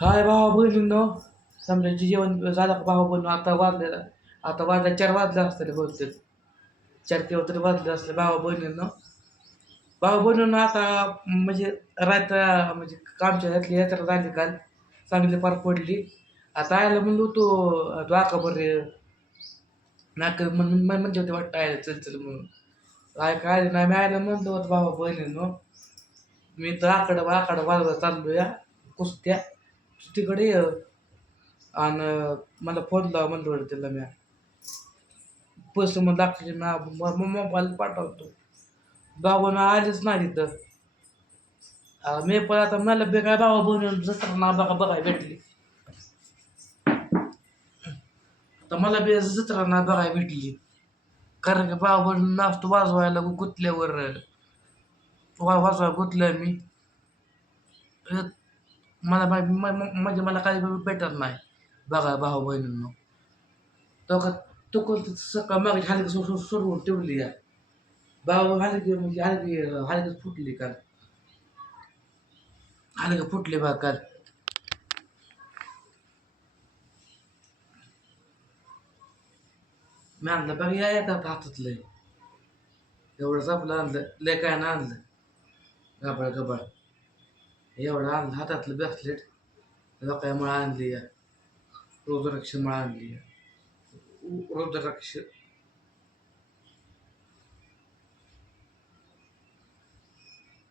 हाय भावा बहिणींनो समजायची जेवण झालं का भावा बहिणी आता वाजलेला. आता वाजल्या चार वाजले असतील बहुतेक. चार किंवा तरी वाजले असले भावा बहिणींनो भावा बहिणींनो आता म्हणजे रात्र म्हणजे कामच्या ह्यातली यात्रा झाली काल. चांगली पार पडली. आता आयला म्हणलो तो द्वारका बरे नाक म्हणून म्हणजे होते वाटतं आयला चल चल म्हणून. काय काय नाही मी आयला म्हणलो होतं भावा बहिणींनो मी तर आकडं आकडं वाजवा चाललो या कुस्त्या. तिकडे ये आणि मला फोन लावा म्हणलं होतं त्याला मी पैसे मग लागते मी मोबाईल पाठवतो. बाबा मी आलेच नाही तिथं अं, मी पण आता मला बे काय बाबा बनवून जत्रा ना बघा बघाय भेटली. तर मला बी जत्रा ना बघाय भेटली. कारण की बाबा बनून नाचतो वाजवायला गुतल्यावर वा वाजवाय गुतलं मी. मला मा- म- म्हणजे मला काही भेटत नाही. बघा भाऊ बहिणींनो. तो का तू कोणतं सकाळ मागे हलकी सोडून सोडवून ठेवली या भाऊ हलकी म्हणजे हलकी हलकी फुटली काल. हलकी फुटली बा काल. मी आणलं बघ या येतात हातातलं. एवढंच आपलं आणलं. लय काय ना आणलं. गबाळ गबाळ. एवढं आणलं हातातलं ब्रेसलेट लोकांमुळे आणली या. रुद्राक्षमुळे आणली या. रोजरक्ष.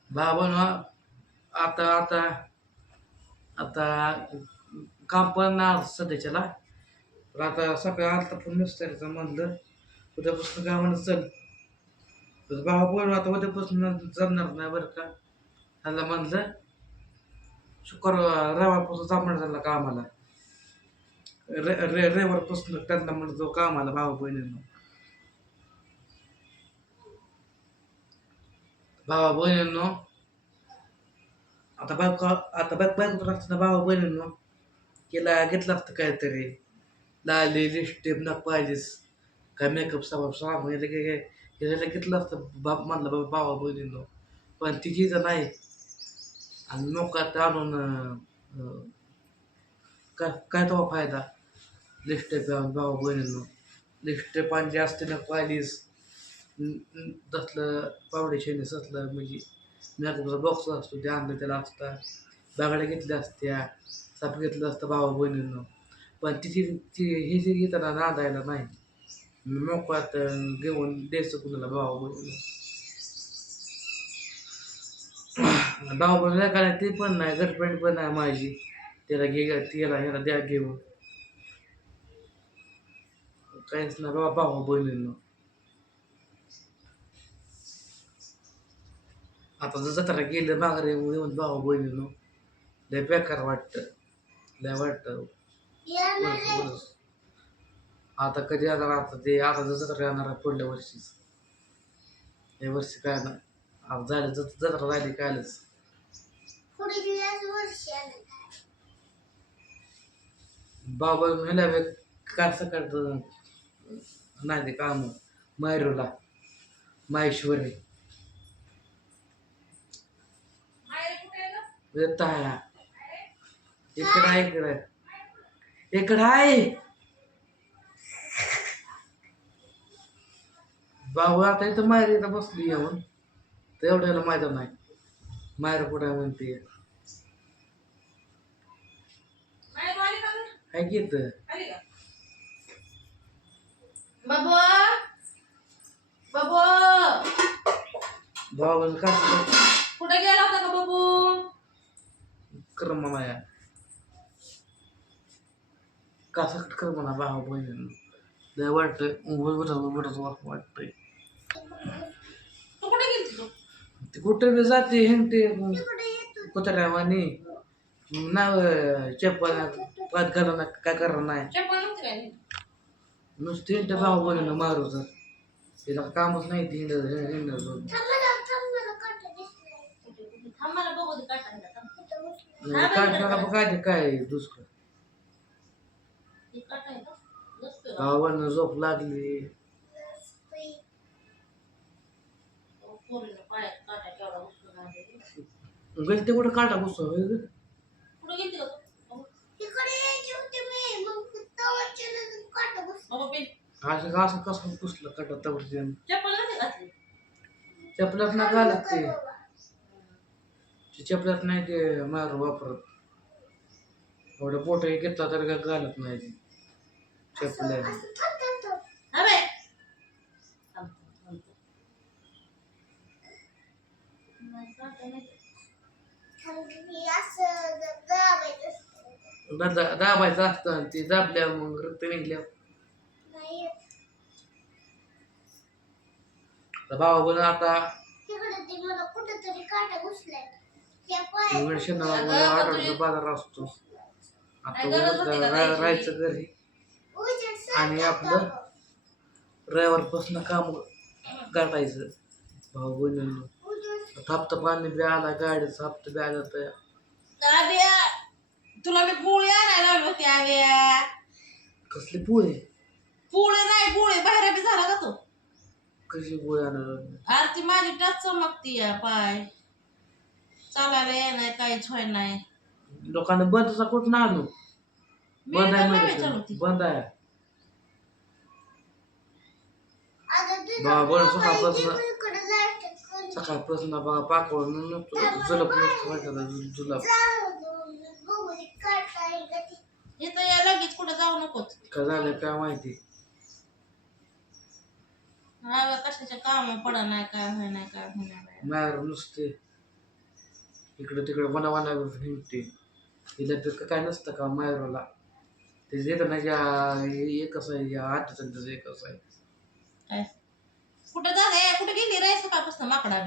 बाबा आता आता आता काम पण सध्याच्याला. पण आता सकाळी आता पण मिस्टरीचं म्हणलं उद्यापासून काय म्हणत चल. बाबा बोल आता उद्यापासून जमणार नाही बरं का. त्याला म्हणलं शुक्रवार रवापासून जमणार झाला कामाला रे रे रविवारपासून त्यांना म्हणतो तो कामाला भावा बहिणींना. भावा बहिणींनो आता बायको आता बायक बायको असताना भावा बहिणींनो? केला घेतलं असतं काहीतरी. लाली लिपस्टिक नक पाहिजेस काय मेकअप साबा साबण घेतलं असतं बाप म्हणलं बाबा भावा बहिणींनो. पण तिची जर नाही. आणि नोकात आणून काय काय तो फायदा लिपस्टिक भाऊ बहिणींनो लिपस्टिक पाणी जास्त न पाहिलीस तसलं फाउंडेशन असलं म्हणजे मेकअपचा बॉक्स असतो ते आणलं त्याला असता बागड्या घेतल्या असत्या साप घेतलं असतं भावा बहिणींनो पण तिची ती हे जे घेताना नांदायला नाही मोकात घेऊन द्यायचं कुणाला भावा बहिणींनो भावा नाही काय ते पण नाही गर्लफ्रेंड पण नाही माझी. त्याला घे तिला ह्याला द्या घेऊन काहीच नाही बाबा भाऊ बहिणींनो. आता जर जत्रा गेलं माघारी येऊन भाऊ बहिणीनो लय बेकार वाटतं. लय वाटतं. आता कधी येणार आता ते आता जर जत्रा येणार पुढल्या वर्षीच. या वर्षी काय नाही आता झालं जत जत्रा झाली कायच बाबा बी काय सकाळ नाही ते काम मायरूला. माहेश्वरी येत आहे इकडं आहे इकडं इकडं आहे. बाबू आता इथं इथं बसली येऊन तर एवढ्याला माहिती नाही. माहेर कुठं म्हणते. आहे की इथं? बाबू बाबू. बाबा काय कुठे गेला होता का बाबू? कर म्हणा या का सकट कर म्हणा भावा बहिणींना. लय वाटतंय. उभं उभं वाटतंय. तू कुठे गेली तू? ते कुठे बी जाते हिंडते कुत्र्यावानी. नाव चप्पल पात ना काय करणार नाही चप्पल नव्हती काय नीट? नुसते भाऊ बहिणीनं मारू तर तिला कामच नाही ती हिंड हिंड थांब मला बघू दे काय टाकलं थांब. काढणारा बघ काय ते काय दुसरं हे काटा आहे का? नसतं. भावानं झोप लागली पोरीनं पायात काटा केवढा उचलून आणलेली. गलती कुठं काटा गेलती असं का असं कसं पुसलं काटा तवरती चप्पल नाही घातली. चपल्यात नाही घालत ते. ते चपल्यात नाही ते मार वापरत. एवढं पोट हे घेतला तर काय घालत नाही ते. चपल्या हा बाय थांब, थांब, थांब. दादा दाबायचं असतं आणि ते दाबल्या मग रक्त निघल्या. भावा पण आता इकडे आठवड्याचा बाजार असतो. आता राहायचं घरी. आणि आपलं रविवारपासून काम गाठायचं भाऊ बहिणींनो हप्ता पाणी बी आला गाडीचा हप्ता बी आला तर. तुला मी पोळी आणायला लावली होती आव्या कसली पोळी? पोळी नाही पोळी बाहेर बी झाला का तो? कशी पोळी आणणार अरे ती माझी टच चमकती या पाय. चालायला येणार काहीच व्हाय नाही लोकांना बंदचा कुठं आणू? मी बंद आहे तर नाही बंद आहे. बाबा सकाळपासून सकाळपासून बघा पाकवून नसतो जुलप नसतो वाटत जुलाब इथं या लगेच कुठं जाऊ नकोच का झालं काय माहिती? हा कशाच्या काम पडा नाही काय होय नाही काय होय नाही नुसते इकडं तिकडं वना वना हिंडते तिला पिक काय नसतं का मायरोला ते येतं ना या एकच आहे या आठ त्याचं एकच आहे. काय? कुठं जागा कुठं गेली रे? सकाळपासून माकडा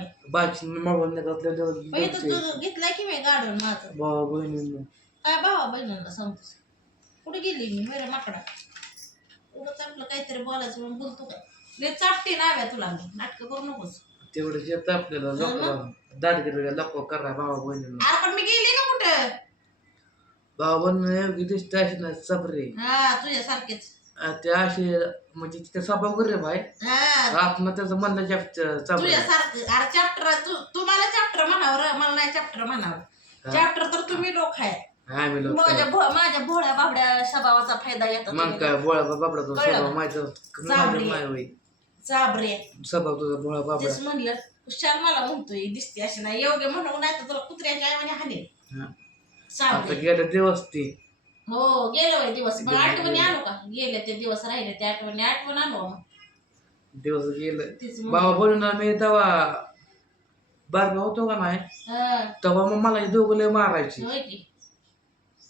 मी मागून तू घेतलाय की मी गाडून माझं? भावा बहिणींनो. काय भावा बहिणीला सांगतोस? कुठे गेली मी? मेरे माकडा. उगाच आपलं काहीतरी बोलायचं म्हणून बोलतो काय लय चापते नाव्या तुला मी. नाटकं करू नकोस. तेवढं येतं आपल्याला लोक दादगिरी लोक करा भावा बहिणींना अरे पण मी गेली ना कुठं? भावा बहिणी दिसते अशी नाही सबरे हा तुझ्यासारखेच. ते असे म्हणजे तिथे स्वभाव करे भाई हा. आपण त्याचं म्हणलं जास्त चाबरे तुझ्यासारखं. अरे चॅप्टर तू तू मला चॅप्टर म्हणावं रे, मला नाही चॅप्टर म्हणावं. चॅप्टर तर तुम्ही लोक आहे. आम्ही लोक माझ्या भो- माझ्या भोळ्या बाबड्या स्वभावाचा फायदा घेतात मग काय बोळा बाबडा तो कळलं. स्वभाव माहिती चाबरी. नाही होई चाबरे स्वभाव तुझा बोळा बाबडा तेच म्हणलं हुशार मला म्हणतोय दिसते अशी नाही. योग्य म्हणून नाही तर तुला कुत्र्याच्या आईवाने हाणे हा. आता चाबरे गेले दिवस ती. हो गेलो बाई दिवस. मग गेले, आठवणी गेले. आणू का? गेले ते दिवस राहिले ते आठवणी आठवण आणू मग. दिवस गेले. तीच. बाबा बोलून आम्ही तेव्हा बारगा होतो का नाही? हा, तेव्हा मग मला हे दोघं लय मारायची. होय की.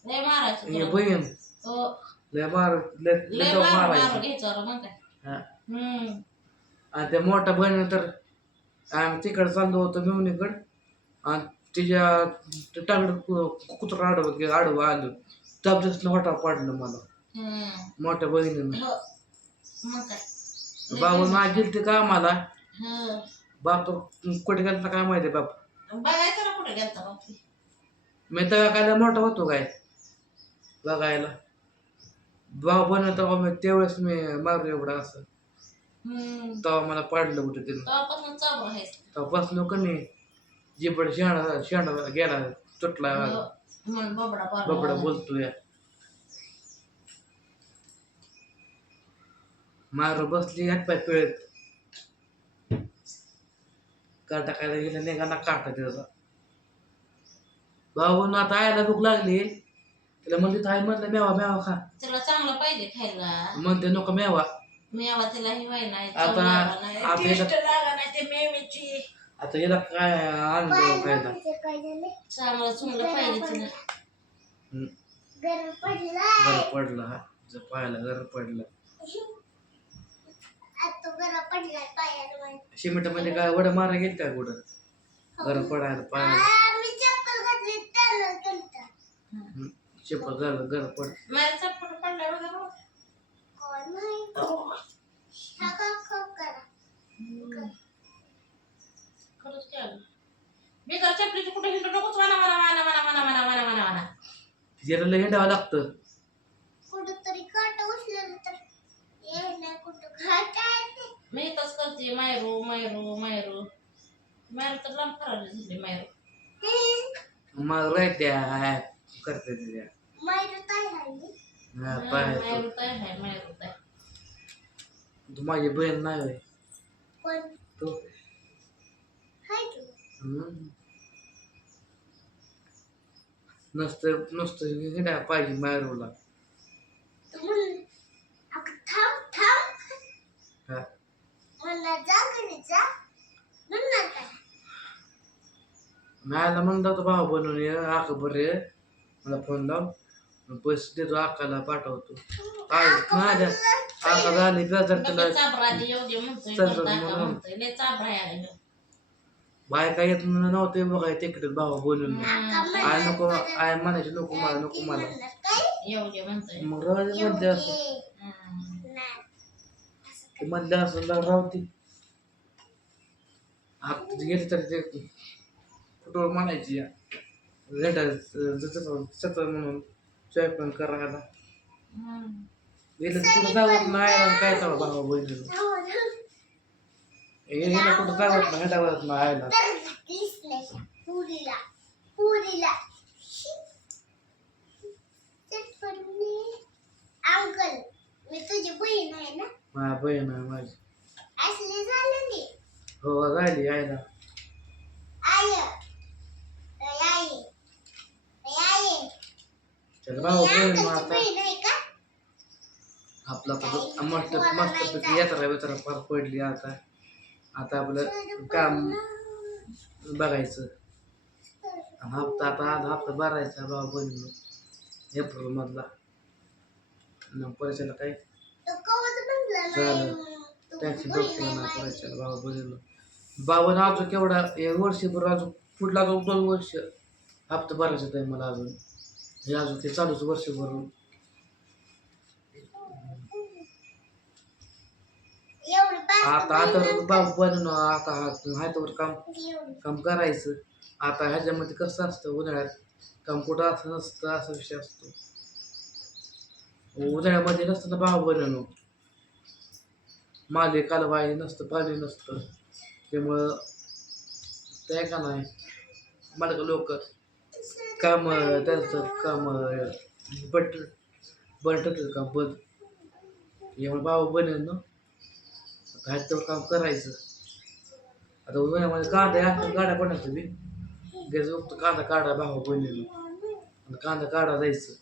लय मारायचं हे तुला. बहीण. हो. लय मार लय लय लय जाऊन मारून मारायची. मारून घ्यायचं मग काय? हा. हम्म. आणि त्या मोठ्या बहिणी तर आम्ही तिकडे चाललो होतो मेवणीकडं. आणि तिच्या टाकड कुत्रा आडवं आडवं आलं. तबजसनं होटा पडलं मला. मोठ्या बहिणीनं. हो. बाबा ना गेलते का आम्हाला. बाप कुठे गेलता काय माहिती बाप? मी तर काय मोठा होतो काय? बघायला. भाऊ बनवत मी त्यावेळेस मी मारलो एवढा असं. तेव्हा मला पाडलं होतं तिनं. तेव्हापासून चालू आहे. तेव्हा बसलो का नाही जिबड शेणा शेणा गेला तुटला हो. म्हण बबडा बोलतोय. मारू बसली हातपाय पिळत. काटा टाकायला गेलं नाही का ना काटा त्याचा. भाऊ आता आयला भूक लागली. तिला म्हणते ताई म्हणलं मेवा मेवा खा. तिला चांगलं पाहिजे खायला. म्हणते नको मेवा. मेवा तिला हिवाय नाही आता- नाही. आता टेस्ट याला- लागा नाही ते आता हिला काय आणलं खायला चांगलं चुंगलं पाहिजे तिला हम्म. घर पडलं. हा. तिचं पायाला घर पडलं शिमिटामध्ये काय वडा मारा गेल काय कुठं? घर पडायला पायाला. चप्पल झालं घर पड मला चटपट पडला तर चपलीची कुठे हिंडू नकोच. म्हणा म्हणा म्हणा म्हणा म्हणा म्हणा म्हणा म्हणा म्हणा तिच्याला लय हिंडावं लागतं. कुठंतरी काटा उचलेलं तर यायला कुठं खाता येते मी तस करते. मायरू मायरू मायरू. मायरू तर लांब फरार झाली मायरू. मग राहत्या करते तिच्या माहिती काय आहे. मी हा, पाय काय तू माझी बहीण नाही होय कोण तू हाय तू हम्म. नुसतं नुसतं हिंडा पाहिजे मायरूला तू म्हण अगं थांब थांब हा मला जा घरी जा म्हणणार काय नायला म्हणलं होतं भाऊ बनवून ये आका बरं ये मला फोन लाव पैसे देतो आकाला पाठवतो काय माझ्या आका झाली बेजार तिला. बायका येत नव्हते बघाय तिकडे भाऊ बोलून आय नको आय म्हणायचे नको मला नको मला म्हणणार काय येऊ दे म्हणतोय मग राहू दे म्हणले असं म्हणले असं तर राहू दे आता ते गेले तरी ते कुठं म्हणायची या सतत म्हणून स्वयंपाक करायला. तर कुठं जावत नाही काय करावं भाऊ बहिणीला. हे कुठं जावत नाही नाही आयला तर घातलीच नाही पुरीला पुरीला. चटपटी अंकल मी तुझी बहीण आहे ना? माझ्या बहीण आहे माझी. असले झालं हो राहिली आयला. चल भाऊ बहीण अंकलची आता. बहीण आपला आता मस्त मस्तपैकी यात्रा बित्रा पार पडली आता. आता आपलं काम बघायचं. आणि हप्ता आता आज हप्ता भरायचा भाऊ बहिणीनं एप्रिल मधला. पैशाला काय? झालं. नाही. तू टॅक्सी बहीण बघते आहे ना. पैशाला भाऊ बहिणीनं बावन अजून केवढा हे वर्षभर अजून पुढला अजून दोन वर्ष हप्ता भरायचा आहे मला अजून. हे अजून ते चालूच वर्षभर आता आता बहीण बाबू आता हाय काम काम करायचं. आता ह्याच्यामध्ये कसं असतं उन्हाळ्यात? काम कुठं असं नसतं असा विषय असतो. उन्हाळ्यामध्ये नसतं ना भाव बनवणं माले कालवाई नसतं पाणी नसतं. त्यामुळं ते का नाही? मला का लोक काम त्यांचं काम बट बंद ठेवतात काम बंद एवढं भाव बनेल ना आता तेवढं काम करायचं. आता उन्हाळ्यामध्ये कांदा आपण गाड्या बनवायचं तुम्ही गॅस फक्त कांदा काढा भावा बनेल कांदा काढा जायचं.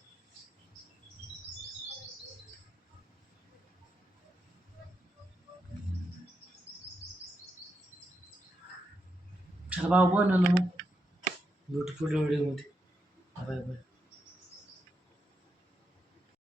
चला भाऊ बनवलं मग. ब्युटिफुल व्हिडिओमध्ये. Bye bye